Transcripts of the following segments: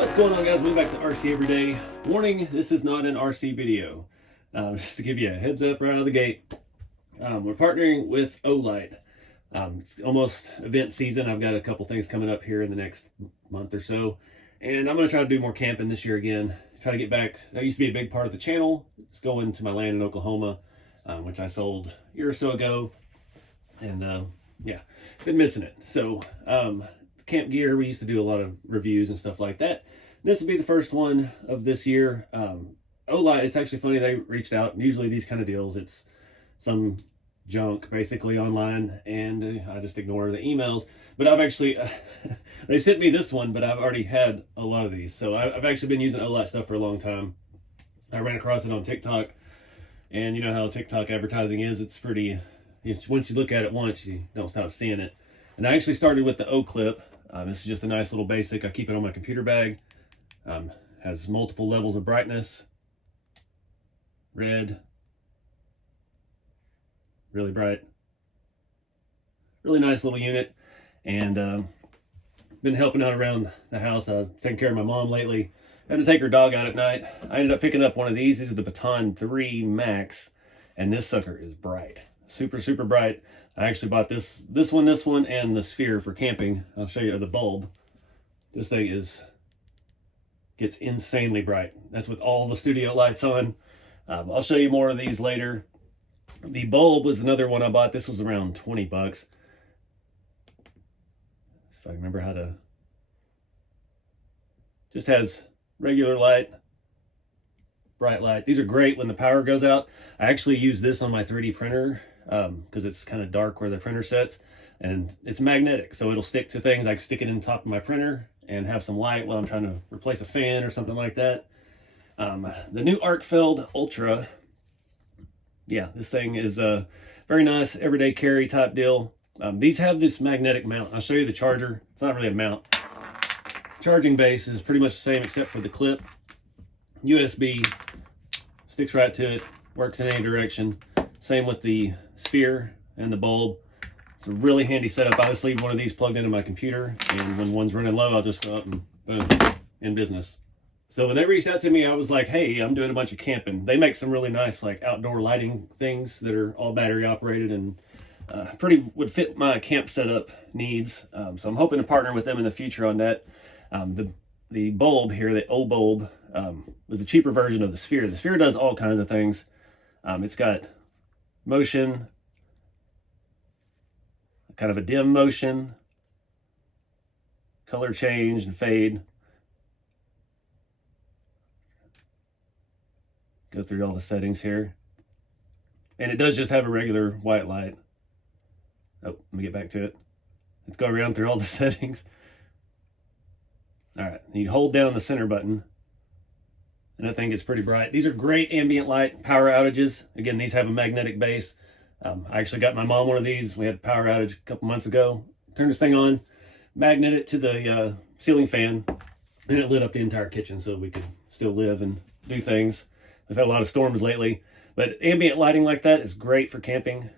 What's going on, guys? Welcome back to RC Everyday. Warning, this is not an RC video. Just to give you a heads up right out of the gate, we're partnering with Olight. It's almost event season. I've got a couple things coming up here in the next month or so, and I'm going to try to do more camping this year again. Try to get back. That used to be a big part of the channel. It's going to my land in Oklahoma, which I sold a year or so ago, and yeah, been missing it. So camp gear, we used to do a lot of reviews and stuff like that. This will be the first one of this year. Olight, it's actually funny, they reached out. Usually these kind of deals, it's some junk basically online, and I just ignore the emails. But I've actually they sent me this one, but I've already had a lot of these, so I've actually been using Olight stuff for a long time. I ran across it on TikTok, and you know how TikTok advertising is. It's pretty, once you look at it once, you don't stop seeing it. And I actually started with the O clip. This is just a nice little basic. I keep it on my computer bag. Has multiple levels of brightness. Red, really bright, really nice little unit. And been helping out around the house. I've taken care of my mom lately. Had to take her dog out at night. I ended up picking up one of these. These are the Baton 3 Max, and this sucker is bright, super bright. I actually bought this one, and the sphere for camping. I'll show you the bulb. This thing gets insanely bright. That's with all the studio lights on. I'll show you more of these later. The bulb was another one I bought. This was around 20 bucks. If I remember how to. Just has regular light, bright light. These are great when the power goes out. I actually use this on my 3D printer because it's kind of dark where the printer sits, and it's magnetic, so it'll stick to things. I can stick it in the top of my printer and have some light while I'm trying to replace a fan or something like that. The new Arkfeld Ultra. Yeah, this thing is a very nice everyday carry type deal. These have this magnetic mount. I'll show you the charger. It's not really a mount. Charging base is pretty much the same except for the clip. USB sticks right to it, works in any direction. Same with the sphere and the bulb. It's a really handy setup. I just leave one of these plugged into my computer, and when one's running low, I'll just go up and boom, in business. So when they reached out to me, I was like, hey, I'm doing a bunch of camping. They make some really nice like outdoor lighting things that are all battery operated, and pretty would fit my camp setup needs. So I'm hoping to partner with them in the future on that. The bulb here, the O bulb, was the cheaper version of the sphere. The sphere does all kinds of things. It's got motion, kind of a dim motion, color change and fade. Go through all the settings here. And it does just have a regular white light. Oh, let me get back to it. Let's go around through all the settings. All right, you hold down the center button, and that thing gets pretty bright. These are great ambient light power outages. Again, these have a magnetic base. I actually got my mom one of these. We had a power outage a couple months ago. Turned this thing on, magnet it to the ceiling fan, and it lit up the entire kitchen so we could still live and do things. We've had a lot of storms lately, but ambient lighting like that is great for camping.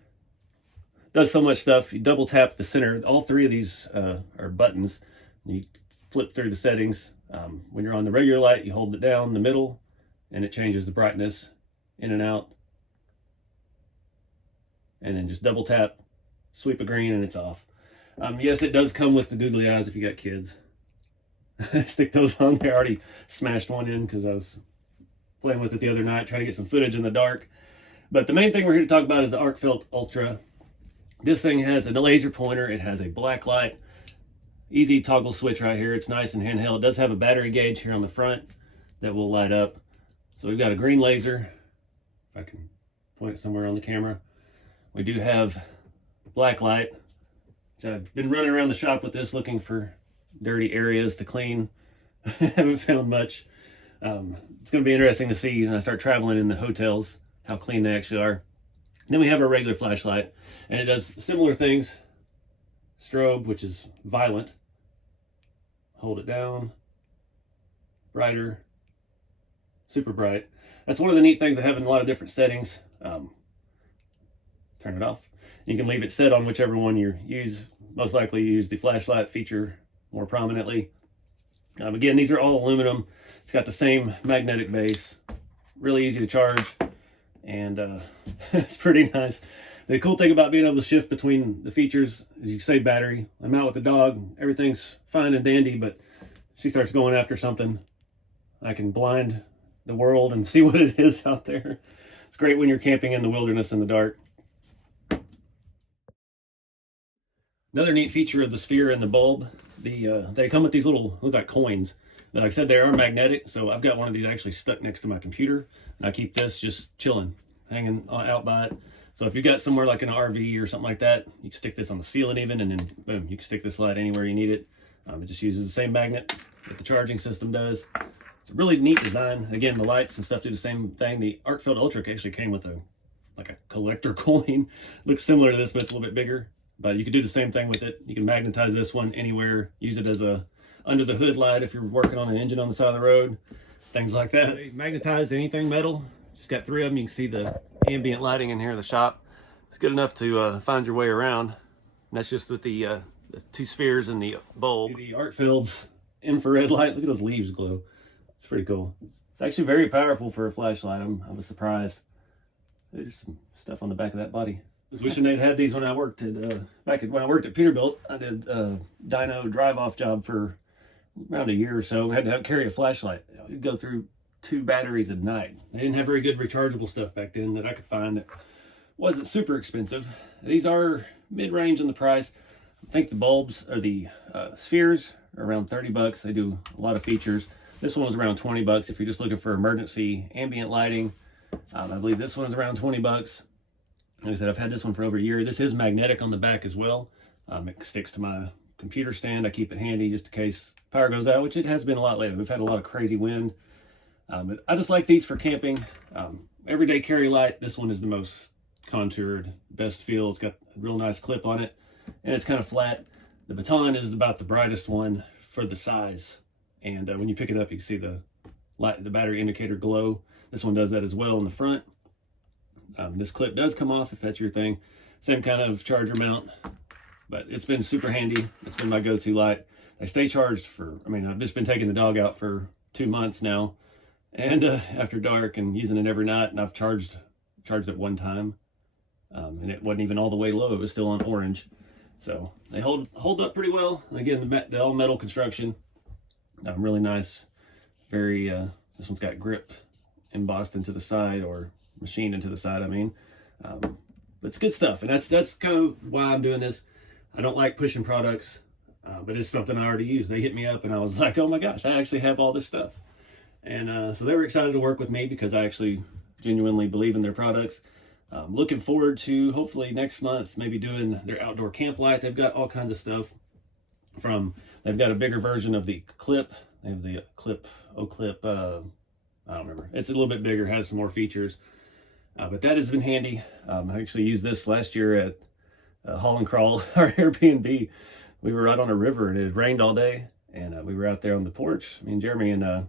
Does so much stuff. You double tap the center. All three of these are buttons. You flip through the settings. When you're on the regular light, you hold it down in the middle, and it changes the brightness in and out. And then just double tap, sweep a green, and it's off. Yes, it does come with the googly eyes if you got kids. Stick those on there. I already smashed one in because I was playing with it the other night, trying to get some footage in the dark. But the main thing we're here to talk about is the Arkfeld Ultra. This thing has a laser pointer. It has a black light. Easy toggle switch right here. It's nice and handheld. It does have a battery gauge here on the front that will light up. So we've got a green laser. If I can point it somewhere on the camera. We do have black light. So I've been running around the shop with this looking for dirty areas to clean. Haven't found much. It's going to be interesting to see when I start traveling in the hotels how clean they actually are. And then we have our regular flashlight, and it does similar things. Strobe, which is violent. Hold it down. Brighter. Super bright. That's one of the neat things of having a lot of different settings. Turn it off. You can leave it set on whichever one you use. Most likely use the flashlight feature more prominently. Again, these are all aluminum. It's got the same magnetic base, really easy to charge, and it's pretty nice. The cool thing about being able to shift between the features is you save battery. I'm out with the dog, everything's fine and dandy, but she starts going after something, I can blind the world and see what it is out there. It's great when you're camping in the wilderness in the dark. Another neat feature of the sphere and the bulb, they come with these little, look like coins. Like I said, they are magnetic, so I've got one of these actually stuck next to my computer, and I keep this just chilling, hanging out by it. So if you've got somewhere like an RV or something like that, you can stick this on the ceiling even, and then boom, you can stick this light anywhere you need it. It just uses the same magnet that the charging system does. It's a really neat design. Again, the lights and stuff do the same thing. The Arkfeld Ultra actually came with a collector coin. Looks similar to this, but it's a little bit bigger. But you can do the same thing with it. You can magnetize this one anywhere, use it as a under the hood light if you're working on an engine on the side of the road, things like that. They magnetize anything metal. Just got 3 of them. You can see the ambient lighting in here in the shop. It's good enough to find your way around. And that's just with the 2 spheres and the bulb. The Arkfeld's infrared light. Look at those leaves glow. It's pretty cool. It's actually very powerful for a flashlight. I was surprised. There's some stuff on the back of that body. I was wishing they'd had these when I worked at when I worked at Peterbilt. I did a dyno drive-off job for around a year or so. We had to carry a flashlight. We'd go through 2 batteries at night. They didn't have very good rechargeable stuff back then that I could find that wasn't super expensive. These are mid-range in the price. I think the bulbs or the spheres are around 30 bucks. They do a lot of features. This one was around 20 bucks if you're just looking for emergency ambient lighting. I believe this one's around 20 bucks. Like I said, I've had this one for over a year. This is magnetic on the back as well. It sticks to my computer stand. I keep it handy just in case power goes out, which it has been a lot lately. We've had a lot of crazy wind. But I just like these for camping. Everyday carry light. This one is the most contoured, best feel. It's got a real nice clip on it, and it's kind of flat. The baton is about the brightest one for the size. And when you pick it up, you can see the light, the battery indicator glow. This one does that as well in the front. This clip does come off if that's your thing. Same kind of charger mount, but it's been super handy. It's been my go-to light. I stay charged for, I've just been taking the dog out for 2 months now, and after dark and using it every night, and I've charged it one time, and it wasn't even all the way low. It was still on orange. So they hold up pretty well. And again, the all metal construction, really nice. Very, this one's got grip embossed into the side, or machined into the side, but it's good stuff. And that's kind of why I'm doing this. I don't like pushing products, but it's something I already use. They hit me up and I was like, oh my gosh, I actually have all this stuff. And so they were excited to work with me because I actually genuinely believe in their products. Looking forward to hopefully next month maybe doing their outdoor camp light. They've got all kinds of stuff. They've got a bigger version of the clip. They have the clip, I don't remember. It's a little bit bigger, has some more features. But that has been handy. I actually used this last year at Haul and Crawl, our Airbnb. We were right on a river and it had rained all day. And we were out there on the porch, me and Jeremy, and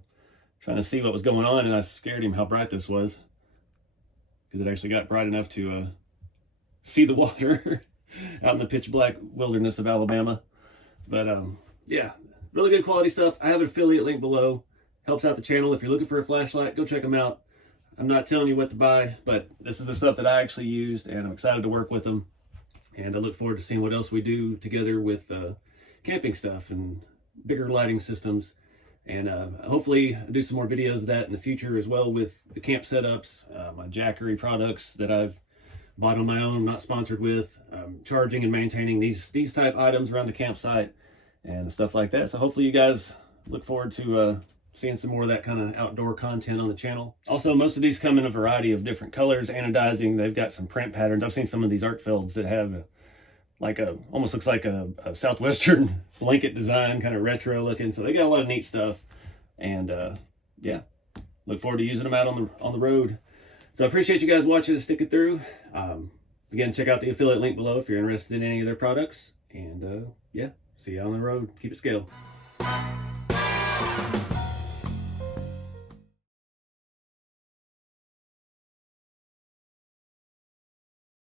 trying to see what was going on. And I scared him how bright this was, because it actually got bright enough to see the water out in the pitch black wilderness of Alabama. But yeah, really good quality stuff. I have an affiliate link below. Helps out the channel. If you're looking for a flashlight, go check them out. I'm not telling you what to buy, but this is the stuff that I actually used, and I'm excited to work with them. And I look forward to seeing what else we do together with camping stuff and bigger lighting systems. And hopefully do some more videos of that in the future as well, with the camp setups, my Jackery products that I've bought on my own, not sponsored with, charging and maintaining these type items around the campsite and stuff like that. So hopefully you guys look forward to seeing some more of that kind of outdoor content on the channel. Also, most of these come in a variety of different colors, anodizing. They've got some print patterns. I've seen some of these Arkfelds that have almost looks like a Southwestern blanket design, kind of retro looking. So they got a lot of neat stuff. And yeah, look forward to using them out on the road. So I appreciate you guys watching and sticking through. Again, check out the affiliate link below if you're interested in any of their products. And yeah, see you on the road. Keep it scale.